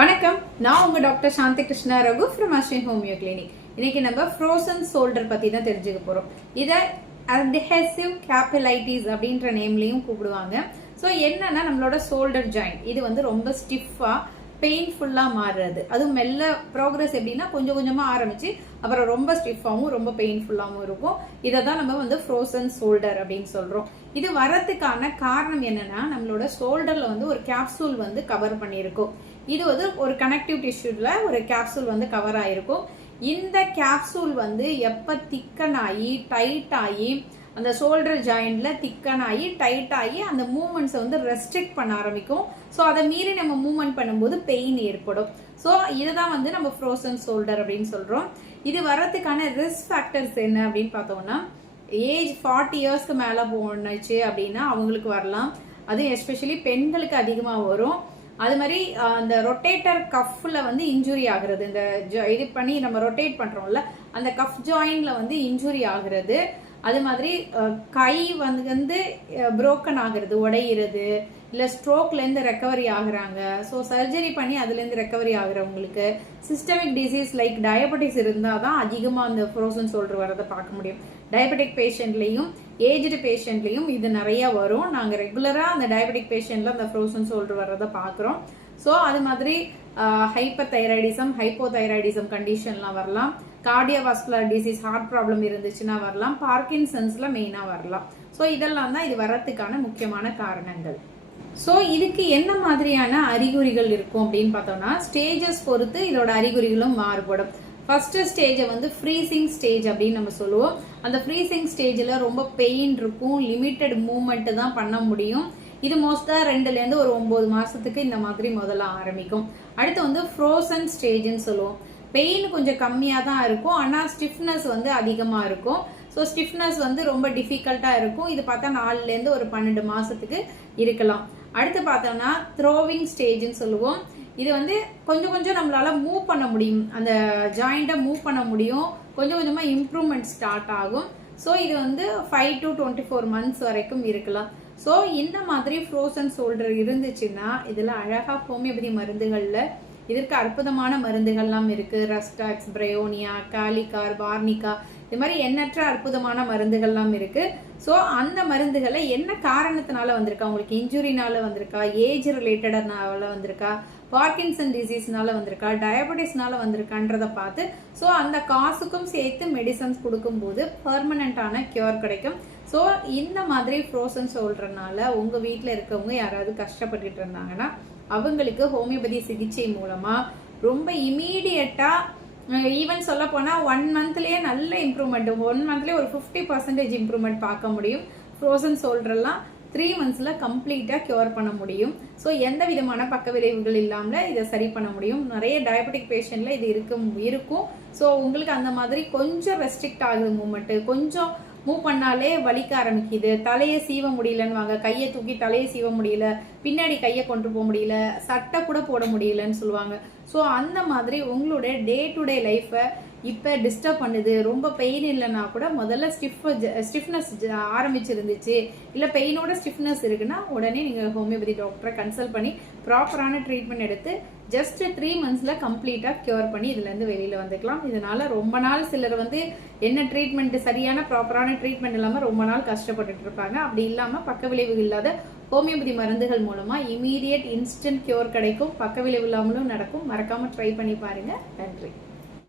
வணக்கம். நான் உங்க doctor Shanthi Krishna Raghu from Ashwin homeo clinic இன்னைக்கு நம்ம ஃப்ரோசன் ஷோல்டர் பத்தி தான் தெரிஞ்சுக்க போறோம். இதை அட்ஹெசிவ் கேபிலைட்டிஸ் அப்படின்ற நேம்லையும் கூப்பிடுவாங்க. ஸோ என்னன்னா நம்மளோட ஷோல்டர் ஜாயிண்ட் இது வந்து ரொம்ப ஸ்டிஃபா பெயின்ஃபுல்லா மாறுறது. அதுவும் மெல்ல ப்ரோக்ரஸ் எப்படின்னா கொஞ்சம் கொஞ்சமா ஆரம்பிச்சு அப்புறம் ரொம்ப ஸ்டிஃபாகவும் ரொம்ப பெயின்ஃபுல்லாகவும் இருக்கும். இதை தான் நம்ம வந்து ஃப்ரோசன் ஷோல்டர் அப்படின்னு சொல்றோம். இது வரத்துக்கான காரணம் என்னன்னா நம்மளோட ஷோல்டர்ல வந்து ஒரு கேப்சூல் வந்து கவர் பண்ணியிருக்கோம். இது வந்து ஒரு கனெக்டிவ் டிஷ்யூவில் ஒரு கேப்சூல் வந்து கவர் ஆகிருக்கும் இந்த கேப்சூல் வந்து எப்போ திக்கன் ஆகி டைட் ஆகி அந்த ஷோல்டர் ஜாயிண்டில் திக்கன் ஆகி டைட் ஆகி அந்த மூமெண்ட்ஸை வந்து ரெஸ்ட்ரிக்ட் பண்ண ஆரம்பிக்கும். ஸோ அதை மீறி நம்ம மூமெண்ட் பண்ணும்போது பெயின் ஏற்படும். ஸோ இதுதான் வந்து நம்ம ஃப்ரோசன் ஷோல்டர் அப்படின்னு சொல்கிறோம் இது வர்றதுக்கான ரிஸ்க் ஃபேக்டர்ஸ் என்ன அப்படின்னு பார்த்தோம்னா ஏஜ் ஃபார்ட்டி இயர்ஸ்க்கு மேலே போனுச்சு அப்படின்னா அவங்களுக்கு வரலாம். அதுவும் எஸ்பெஷலி பெண்களுக்கு அதிகமாக வரும். அது மாதிரி அந்த ரொட்டேட்டர் கஃப்ல வந்து இன்ஜுரி ஆகுறது இந்த இது பண்ணி நம்ம ரொட்டேட் பண்றோம்ல அந்த கஃப் ஜாயின்ல வந்து இன்ஜுரி ஆகுறது. அது மாதிரி கை வந்து வந்து புரோக்கன் ஆகுறது உடையிறது இல்லை ஸ்ட்ரோக்லேருந்து ரெக்கவரி ஆகுறாங்க. ஸோ சர்ஜரி பண்ணி அதுலேருந்து ரெக்கவரி ஆகுறவங்களுக்கு சிஸ்டமிக் டிசீஸ் லைக் டயபெட்டிஸ் இருந்தால் தான் அதிகமாக அந்த ஃப்ரோசன் ஷோல்டர் வரதை பார்க்க முடியும். டயபெட்டிக் பேஷண்ட்லேயும் ஏஜ்டு பேஷண்ட்லேயும் இது நிறைய வரும். நாங்கள் ரெகுலராக அந்த டயபெட்டிக் பேஷண்ட்ல அந்த ஃப்ரோசன் சோல்டர் வர்றதை பார்க்குறோம். ஸோ அது மாதிரி ஹைப்பர் தைராய்டிசம் ஹைப்போ தைராய்டிசம் கண்டிஷன்லாம் வரலாம். கார்டியோவாஸ்குலர் டிசீஸ் ஹார்ட் ப்ராப்ளம் இருந்துச்சுன்னா வரலாம். பார்க்கின்சன்ஸில் மெயினாக வரலாம். ஸோ இதெல்லாம் தான் இது வர்றதுக்கான முக்கியமான காரணங்கள். ஸோ இதுக்கு என்ன மாதிரியான அறிகுறிகள் இருக்கும் அப்படின்னு பார்த்தோம்னா ஸ்டேஜஸ் பொறுத்து இதோட அறிகுறிகளும் மாறுபடும். ஃபர்ஸ்ட் ஸ்டேஜை வந்து ஃப்ரீசிங் ஸ்டேஜ் அப்படின்னு நம்ம சொல்லுவோம். அந்த ஃப்ரீசிங் ஸ்டேஜில் ரொம்ப பெயின் இருக்கும் லிமிட்டெட் மூமெண்ட்டு தான் பண்ண முடியும். இது மோஸ்ட்டாக ரெண்டுலேருந்து ஒரு ஒம்பது மாதத்துக்கு இந்த மாதிரி முதல்ல ஆரம்பிக்கும். அடுத்து வந்து ஃப்ரோசன் ஸ்டேஜ்னு சொல்லுவோம். பெயின் கொஞ்சம் கம்மியாக தான் இருக்கும் ஆனால் ஸ்டிஃப்னஸ் வந்து அதிகமாக இருக்கும். ஸோ ஸ்டிஃப்னஸ் வந்து ரொம்ப டிஃபிகல்ட்டாக இருக்கும். இது பார்த்தா நாலுலேருந்து ஒரு பன்னெண்டு மாதத்துக்கு இருக்கலாம். அடுத்து பார்த்தோம்னா த்ரோவிங் ஸ்டேஜ்னு சொல்லுவோம். இது வந்து கொஞ்சம் கொஞ்சம் நம்மளால மூவ் பண்ண முடியும். அந்த ஜாயிண்ட்டை மூவ் பண்ண முடியும். கொஞ்சம் கொஞ்சமாக இம்ப்ரூவ்மெண்ட் ஸ்டார்ட் ஆகும். ஸோ இது வந்து five to twenty four months வரைக்கும் இருக்கலாம். ஸோ இந்த மாதிரி ஃப்ரோசன் ஷோல்டர் இருந்துச்சுன்னா இதில் அழகாக ஹோமியோபதி மருந்துகளில் இதற்கு அற்புதமான மருந்துகள்லாம் இருக்குது ரஸ்டாக்ஸ் பிரயோனியா காலிகார் வார்னிகா இது மாதிரி எண்ணற்ற அற்புதமான மருந்துகள்லாம் இருக்குது ஸோ அந்த மருந்துகளை என்ன காரணத்தினால வந்திருக்கா? உங்களுக்கு இன்ஜுரினால வந்திருக்கா? ஏஜ் ரிலேட்டடனால வந்திருக்கா? பார்க்கின்சன் டிசீஸ்னால வந்திருக்கா? டயபெட்டிஸ்னால வந்திருக்கான்றத பார்த்து ஸோ அந்த காசுக்கும் சேர்த்து மெடிசன்ஸ் கொடுக்கும்போது பர்மனண்ட்டான கியூர் கிடைக்கும். ஸோ இந்த மாதிரி ஃப்ரோசன் சொல்றதுனால உங்க வீட்டில் இருக்கவங்க யாராவது கஷ்டப்பட்டுட்டு இருந்தாங்கன்னா அவங்களுக்கு ஹோமியோபதி சிகிச்சை மூலமா ரொம்ப இமீடியட்டா ஈவன் சொல்ல போனால் ஒன் மந்த்லேயே நல்ல இம்ப்ரூவ்மெண்ட் ஒன் மந்த்லேயே ஒரு ஃபிஃப்டி பர்சன்டேஜ் இம்ப்ரூவ்மெண்ட் பார்க்க முடியும். ஃப்ரோசன் சோல்டர்லாம் த்ரீ மந்த்ஸில் கம்ப்ளீட்டாக க்யூர் பண்ண முடியும். ஸோ எந்த விதமான பக்க விளைவுகள் இல்லாமல் இதை சரி பண்ண முடியும். நிறைய டயபெட்டிக் பேஷண்ட்டில் இது இருக்கும் இருக்கும். ஸோ உங்களுக்கு அந்த மாதிரி கொஞ்சம் ரெஸ்ட்ரிக்ட் ஆகுது மூமெண்ட்டு கொஞ்சம் மூவ் பண்ணாலே வலிக்க ஆரம்பிக்குது. தலையை சீவ முடியலன்னு கையை தூக்கி தலையை சீவ முடியல. பின்னாடி கையை கொண்டு போக முடியல. சட்டை கூட போட முடியலன்னு சொல்லுவாங்க. ஸோ அந்த மாதிரி உங்களோட டே டு டே லைஃப்பை இப்போ டிஸ்டர்ப் பண்ணுது. ரொம்ப பெயின் இல்லைன்னா கூட முதல்ல ஸ்டிஃப் ஸ்டிஃப்னஸ் ஆரம்பிச்சிருந்துச்சு. இல்லை பெயினோட ஸ்டிஃப்னஸ் இருக்குன்னா உடனே நீங்கள் ஹோமியோபதி டாக்டரை கன்சல்ட் பண்ணி ப்ராப்பரான ட்ரீட்மெண்ட் எடுத்து ஜஸ்ட் த்ரீ மந்த்ஸில் கம்ப்ளீட்டாக க்யூர் பண்ணி இதுலேருந்து வெளியில் வந்துக்கலாம். இதனால் ரொம்ப நாள் சிலர் வந்து என்ன ட்ரீட்மெண்ட் சரியான ப்ராப்பரான ட்ரீட்மெண்ட் இல்லாமல் ரொம்ப நாள் கஷ்டப்பட்டுட்டு இருப்பாங்க. அப்படி இல்லாமல் பக்க விளைவு இல்லாத ஹோமியோபதி மருந்துகள் மூலமாக இமீடியட் இன்ஸ்டன்ட் க்யூர் கிடைக்கும். பக்க விளைவு இல்லாமலும் நடக்கும். மறக்காமல் ட்ரை பண்ணி பாருங்கள் நன்றி.